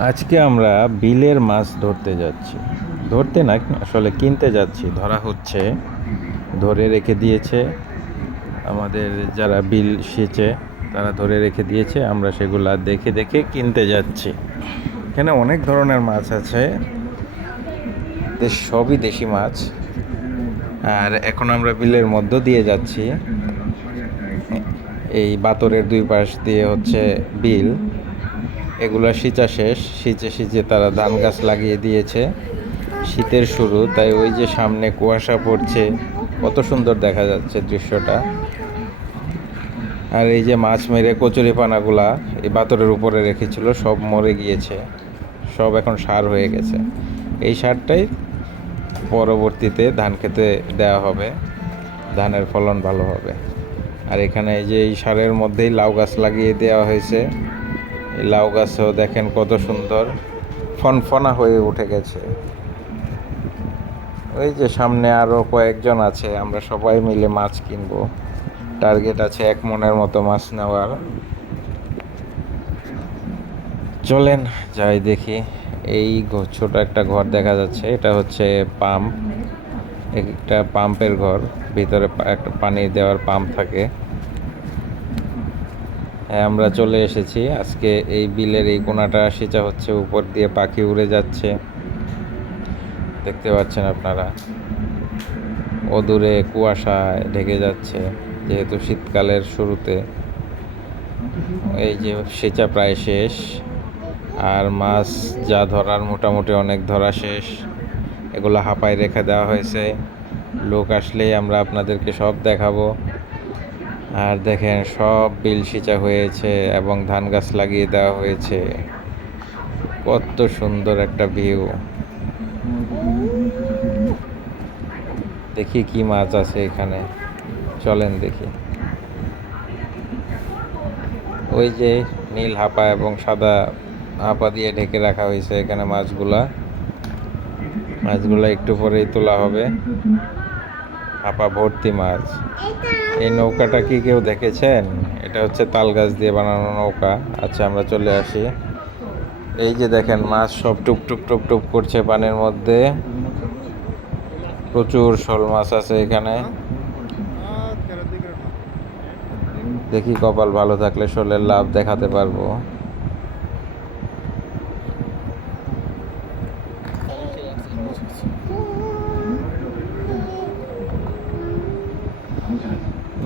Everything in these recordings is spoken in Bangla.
আজকে আমরা বিলের মাছ ধরতে যাচ্ছি। ধরতে না, আসলে কিনতে যাচ্ছি। ধরা হচ্ছে, ধরে রেখে দিয়েছে আমাদের যারা বিল সেচে, তারা ধরে রেখে দিয়েছে। আমরা সেগুলা দেখে দেখে কিনতে যাচ্ছি। এখানে অনেক ধরনের মাছ আছে, সবই দেশি মাছ। আর এখন আমরা বিলের মধ্য দিয়ে যাচ্ছি। এই বাতরের দুই পাশ দিয়ে হচ্ছে বিল। এগুলো সিঁচা শেষ, সিঁচে সিঁচে তারা ধান গাছ লাগিয়ে দিয়েছে। শীতের শুরু, তাই ওই যে সামনে কুয়াশা পড়ছে, কত সুন্দর দেখা যাচ্ছে দৃশ্যটা। আর এই যে মাছ মেরে কচুরিপানাগুলা এই বাতরের উপরে রেখেছিল, সব মরে গিয়েছে, সব এখন সার হয়ে গেছে। এই সারটাই পরবর্তীতে ধান খেতে দেওয়া হবে, ধানের ফলন ভালো হবে। আর এখানে এই যে এই সারের মধ্যেই লাউ গাছ লাগিয়ে দেওয়া হয়েছে। এই লাউ গাছও দেখেন কত সুন্দর ফনফনা হয়ে উঠে গেছে। ওই যে সামনে আরও কয়েকজন আছে, আমরা সবাই মিলে মাছ কিনবো। টার্গেট আছে 1 মনের মতো মাছ নেওয়ার। চলেন যাই দেখি। এই ছোট একটা ঘর দেখা যাচ্ছে, এটা হচ্ছে পাম্প। একটা পাম্পের ঘর, ভিতরে একটা পানি দেওয়ার পাম্প থাকে। হ্যাঁ, আমরা চলে এসেছি। আজকে এই বিলের এই কোনাটা সেচা হচ্ছে, উপর দিয়ে পাখি উড়ে যাচ্ছে, দেখতে পাচ্ছেন আপনারা। অদূরে কুয়াশায় ঢেকে যাচ্ছে, যেহেতু শীতকালের শুরুতে। এই যে সেচা প্রায় শেষ, আর মাছ যা ধরার মোটামুটি অনেক ধরা শেষ। এগুলো হাঁপায় রেখে দেওয়া হয়েছে, লোক আসলেই আমরা আপনাদেরকে সব দেখাবো। আর দেখেন, সব বিল সিঁচা হয়েছে এবং ধান গাছ লাগিয়ে দেওয়া হয়েছে। কত সুন্দর একটা ভিউ। দেখি কি মাছ আছে এখানে, চলেন দেখি। ওই যে নীল হাঁপা এবং সাদা হাঁপা দিয়ে ঢেকে রাখা হয়েছে এখানে মাছগুলা একটু পরেই তোলা হবে। হাঁপা ভর্তি মাছ। এই নৌকাটা কি কেউ দেখেছেন? এটা হচ্ছে তাল গাছ দিয়ে বানানো নৌকা। আচ্ছা, আমরা চলে আসি। এই যে দেখেন, মাছ সব টুপ টুপ টুপ টুপ করছে পানির মধ্যে। প্রচুর শোল মাছ আছে এখানে। দেখি, কপাল ভালো থাকলে শোলের লাভ দেখাতে পারবো।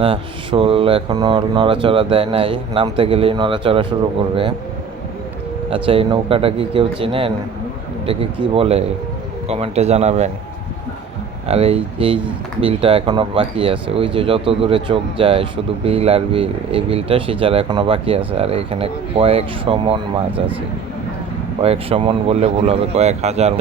না, শোল এখনো নড়াচড়া দেয় নাই, নামতে গেলেই নড়াচড়া শুরু করবে। আচ্ছা, এই নৌকাটা কি কেউ চেনেন? এটাকে কি বলে? কমেন্টে জানাবেন। আর এই এই বিলটা এখনো বাকি আছে। ওই যে যত দূরে চোখ যায় শুধু বিল আর বিল। এই বিলটা সিঁচার এখনো বাকি আছে। আর এখানে কয়েকশো মন মাছ আছে। কয়েকশো মন বললে ভুল হবে, কয়েক হাজার।